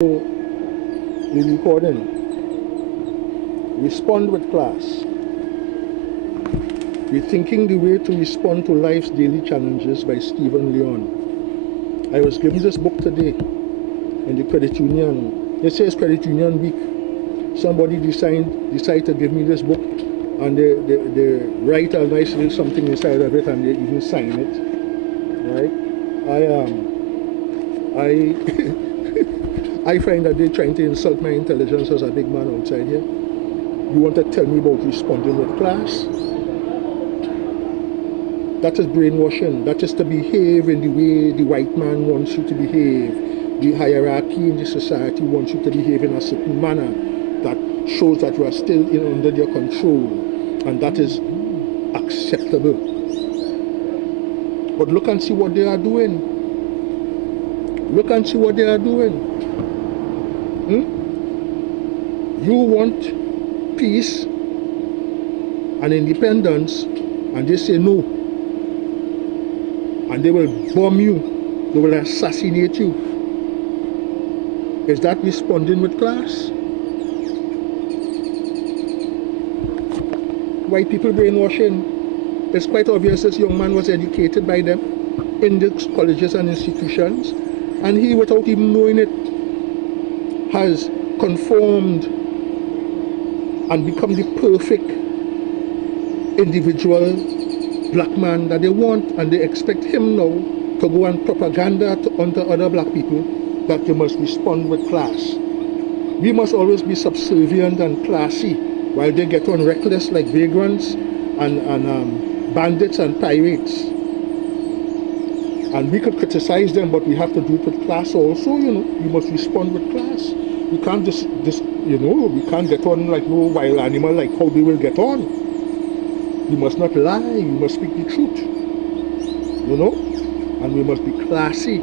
The recording. Respond with class. Rethinking the way to respond to life's daily challenges by Stephen Leon. I was given this book today in the credit union. It says credit union week. Somebody decided to give me this book, and they write a nice little something inside of it, and they even sign it. Right? I find that they're trying to insult my intelligence as a big man outside here. You want to tell me about responding with class? That is brainwashing. That is to behave in the way the white man wants you to behave. The hierarchy in the society wants you to behave in a certain manner that shows that you are still under their control, and that is acceptable. But look and see what they are doing. Look and see what they are doing. You want peace and independence, and they say no. And they will bomb you. They will assassinate you. Is that responding with class? White people brainwashing. It's quite obvious this young man was educated by them in the colleges and institutions, and he, without even knowing it, has conformed and become the perfect individual black man that they want, and they expect him now to go and propaganda onto other black people that they must respond with class. We must always be subservient and classy while they get on reckless like vagrants and bandits and pirates. And we could criticize them, but we have to do it with class also, you know. We must respond with class. We can't just we can't get on like no wild animal like how they will get on. We must not lie, we must speak the truth, you know, and we must be classy.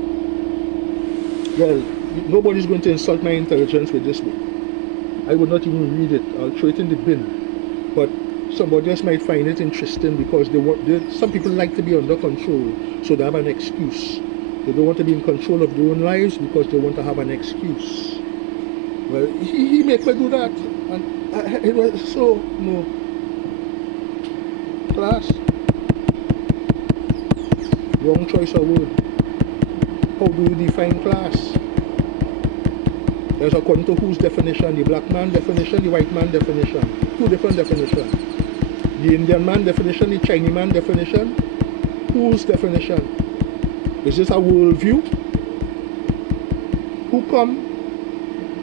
Well, nobody's going to insult my intelligence with this book. I would not even read it. I'll throw it in the bin. But somebody else might find it interesting because some people like to be under control, so they have an excuse. They don't want to be in control of their own lives because they want to have an excuse. Well, he made me do that, and it was so no. Class. Wrong choice of word. How do you define class? There's according to whose definition? The black man definition, the white man definition. Two different definitions. The Indian man definition, the Chinese man definition. Whose definition? Is this a worldview? Who come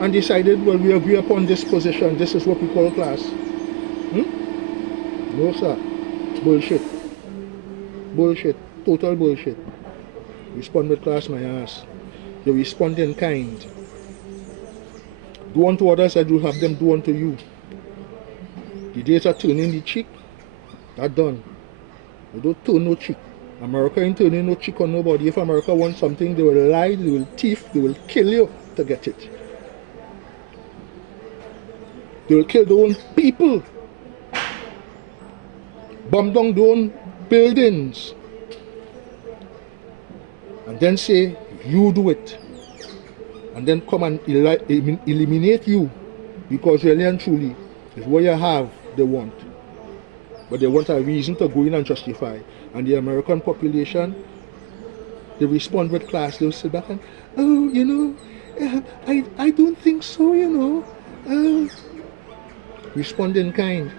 and decided, well, we agree upon this position, this is what we call class? No, sir. Bullshit. Bullshit. Total bullshit. Respond with class, my ass. You respond in kind. Do unto others as you have them do unto you. The days are turning the cheek. That done. You don't turn no cheek. America ain't turning no cheek on nobody. If America wants something, they will lie, they will thief, they will kill you to get it. They will kill their own people. Bomb down their own buildings. And then say, you do it. And then come and eliminate you. Because really and truly, it's what you have they want. But they want a reason to go in and justify. And the American population, they respond with class. They'll sit back and, oh, you know, I don't think so, you know. Respond in kind.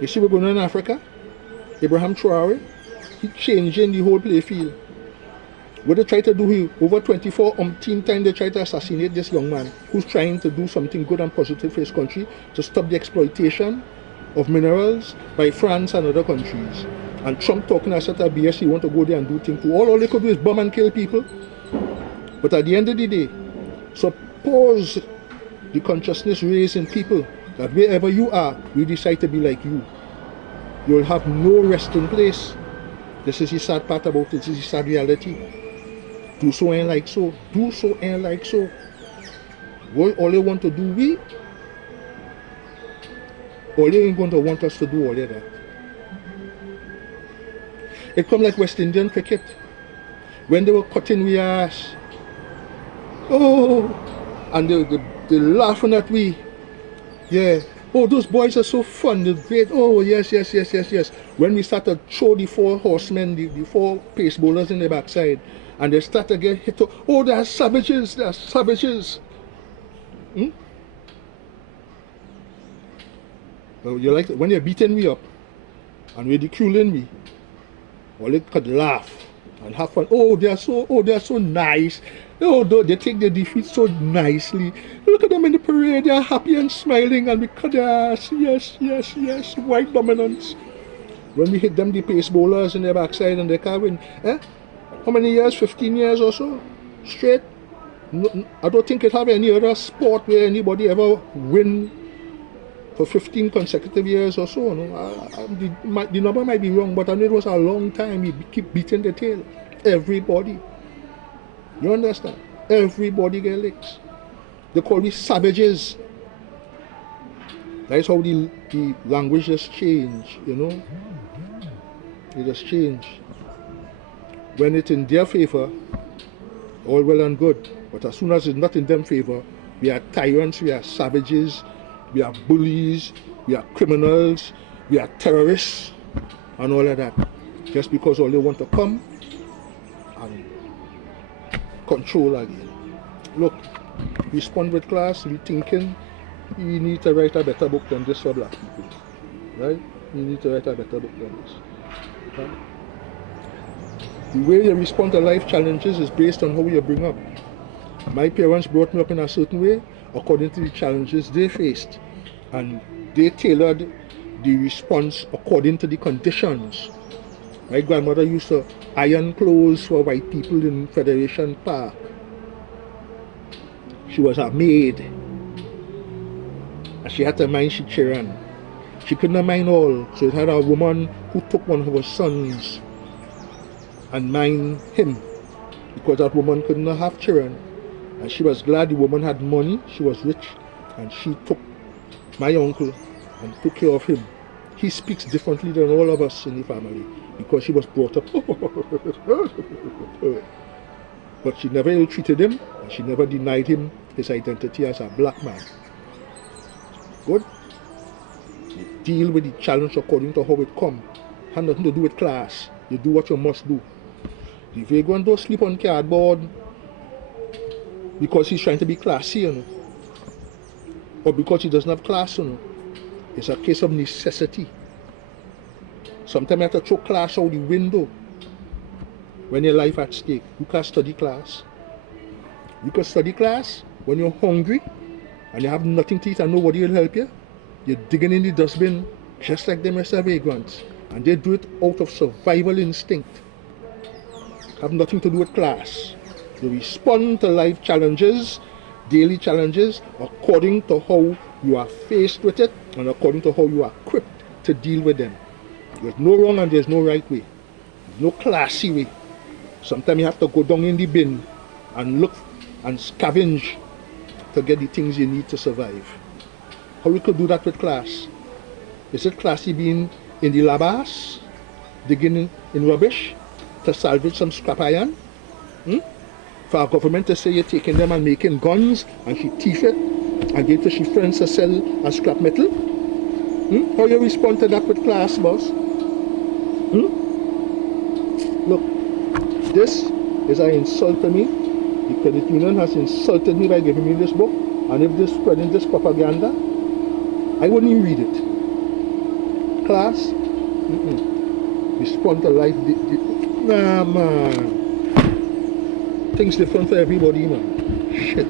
You see what's going on in Africa? Abraham Traore, he changing the whole play field. What they try to do here, over 24 times they try to assassinate this young man who's trying to do something good and positive for his country to stop the exploitation of minerals by France and other countries. And Trump talking as a BS, he want to go there and do things too. All they could do is bomb and kill people. But at the end of the day, suppose the consciousness raised in people that wherever you are, we decide to be like you. You will have no resting place. This is the sad part about it. This is the sad reality. Do so and like so. Do so and like so. What all they want to do, we. All they ain't going to want us to do all of that. It come like West Indian cricket. When they were cutting we ass. Oh, and they laughing at me. Yeah. Oh, those boys are so fun. They're great. Oh, yes, yes, yes, yes, yes. When we start to throw the four horsemen, the four pace bowlers in the backside, and they start to get hit. Oh, they're savages. They're savages. Hmm? Well, you like when they're beating me up and ridiculing me, or they could laugh and have fun. Oh, they're so nice. Oh, they take their defeat so nicely. Look at them in the parade. They're happy and smiling, and we cut their ass. Yes, yes, yes. White dominance. When we hit them, the pace bowlers in their backside, and they can't win. Eh? How many years? 15 years or so? Straight? No, I don't think it have any other sport where anybody ever win for 15 consecutive years or so. No? The number might be wrong, but I know it was a long time. We keep beating the tail. Everybody. You understand? Everybody get licks. They call me savages. That's how the language just change, you know? It just change. When it's in their favor, all well and good. But as soon as it's not in their favor, we are tyrants, we are savages, we are bullies, we are criminals, we are terrorists, and all of that. Just because all they want to come and control again. Look, respond with class, we thinking, you need to write a better book than this for black people. Right? You need to write a better book than this. Right? The way you respond to life challenges is based on how you bring up. My parents brought me up in a certain way according to the challenges they faced, and they tailored the response according to the conditions. My grandmother used to iron clothes for white people in Federation Park. She was a maid, and she had to mind she children. She couldn't mind all, so it had a woman who took one of her sons and mind him, because that woman couldn't have children. And she was glad the woman had money, she was rich, and she took my uncle and took care of him. He speaks differently than all of us in the family, because she was brought up. But she never ill-treated him, and she never denied him his identity as a black man. Good? You deal with the challenge according to how it comes. It has nothing to do with class. You do what you must do. The vagrant don't sleep on cardboard because he's trying to be classy, you know, or because he doesn't have class, you know. It's a case of necessity. Sometimes you have to throw class out the window when your life at stake. You can study class. You can study class when you're hungry and you have nothing to eat and nobody will help you. You're digging in the dustbin just like them as vagrants, and they do it out of survival instinct. Have nothing to do with class. You respond to life challenges, daily challenges, according to how you are faced with it and according to how you are equipped to deal with them. There's no wrong and there's no right way. There's no classy way. Sometimes you have to go down in the bin and look and scavenge to get the things you need to survive. How we could do that with class? Is it classy being in the labas, digging in rubbish to salvage some scrap iron? For our government to say you're taking them and making guns and she thief it and give it to she friends to sell as scrap metal? How you respond to that with class, boss? Look, this is an insult to me. The credit union has insulted me by giving me this book, and if they're spreading this propaganda, I wouldn't even read it. Class? Respond to life. Nah, man. Things different for everybody, man. Shit.